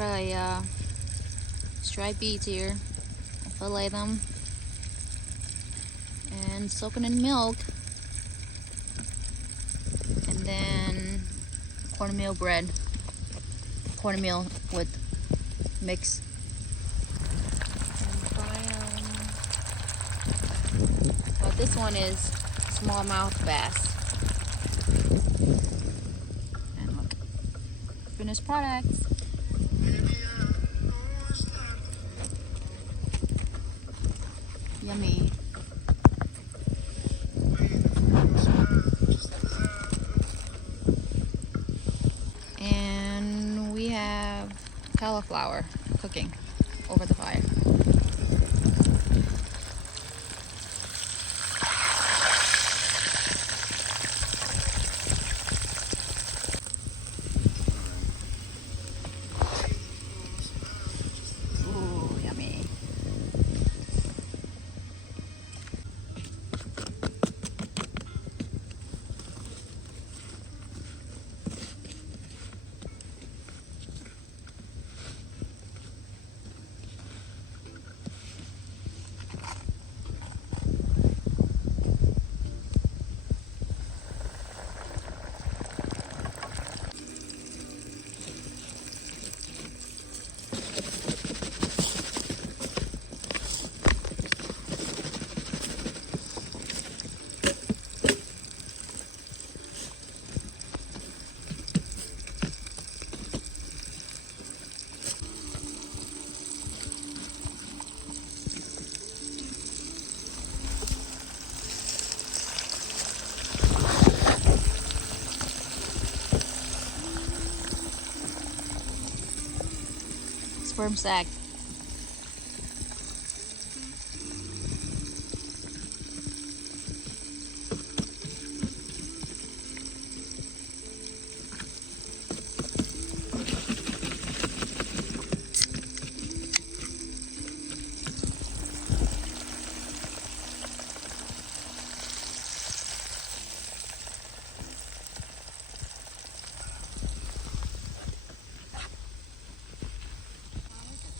Got a striped beets here. I'll fillet them and soak them in milk, and then cornmeal bread, cornmeal with mix. And fry 'em. Well, this one is smallmouth bass. And look, finished products. Yummy. And we have cauliflower cooking over the fire. Ooh, yummy. Sperm sack.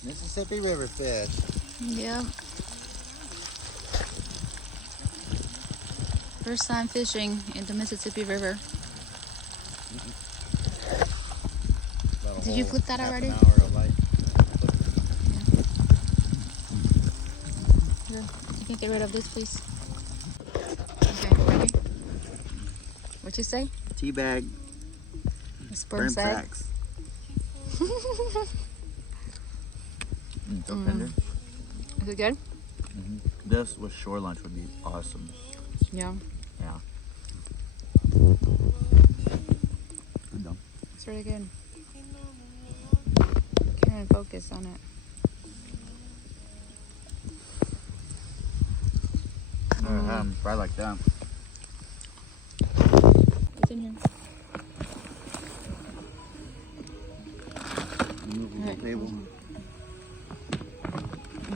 Mississippi River fish. Yep. First time fishing in the Mississippi River. Did you flip that already? Half an hour of light. Here, you can get rid of this, please. Okay, ready? What'd you say? Tea bag. A sperm sack. Sacks. So tender. Is it good? This with shore lunch would be awesome. Yeah. Yeah. Good though. It's really good. Can't even focus on it. Never had them fried like that. What's in here? Move the Alright. table.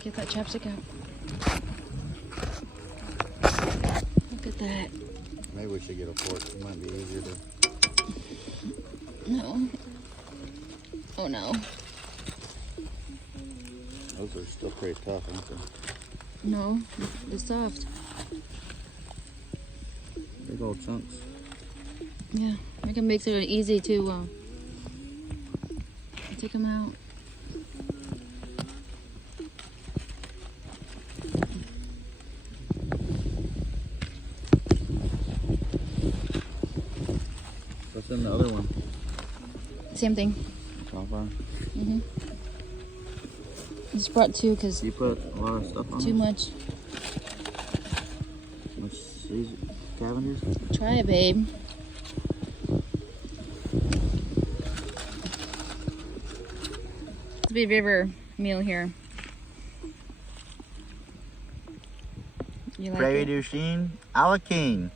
Get that chapstick out. Look at that. Maybe we should get a fork. It might be easier to. No. Oh no. Those are still pretty tough, aren't they? No, they're soft. Big old chunks. Yeah, I can make it easy to take them out. What's in the other one? Same thing. Cauliflower. Just brought two because You put a lot of stuff on too it? much. Much Cavendish? Try it, babe. It's a big river meal here. You like Prairie it? du Chien a la king.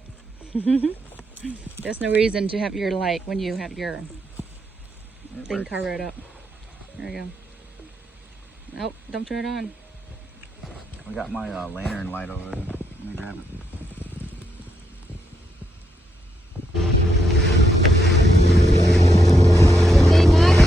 There's no reason to have your light when you have your It thing works. covered up. There we go. Oh, don't turn it on. I got my lantern light over there. Let me grab it. Pretty much.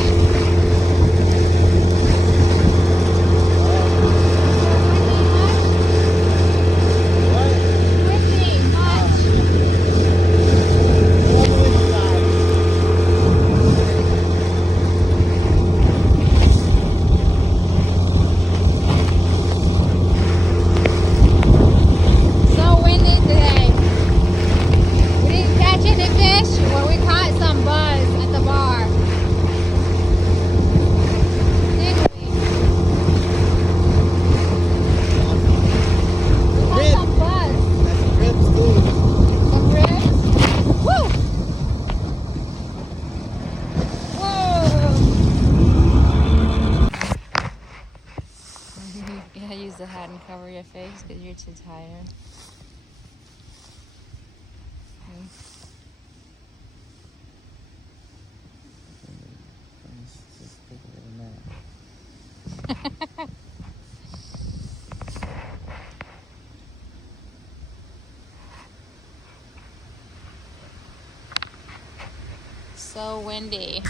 You're too tired. Okay. Let's just take a little nap. So windy.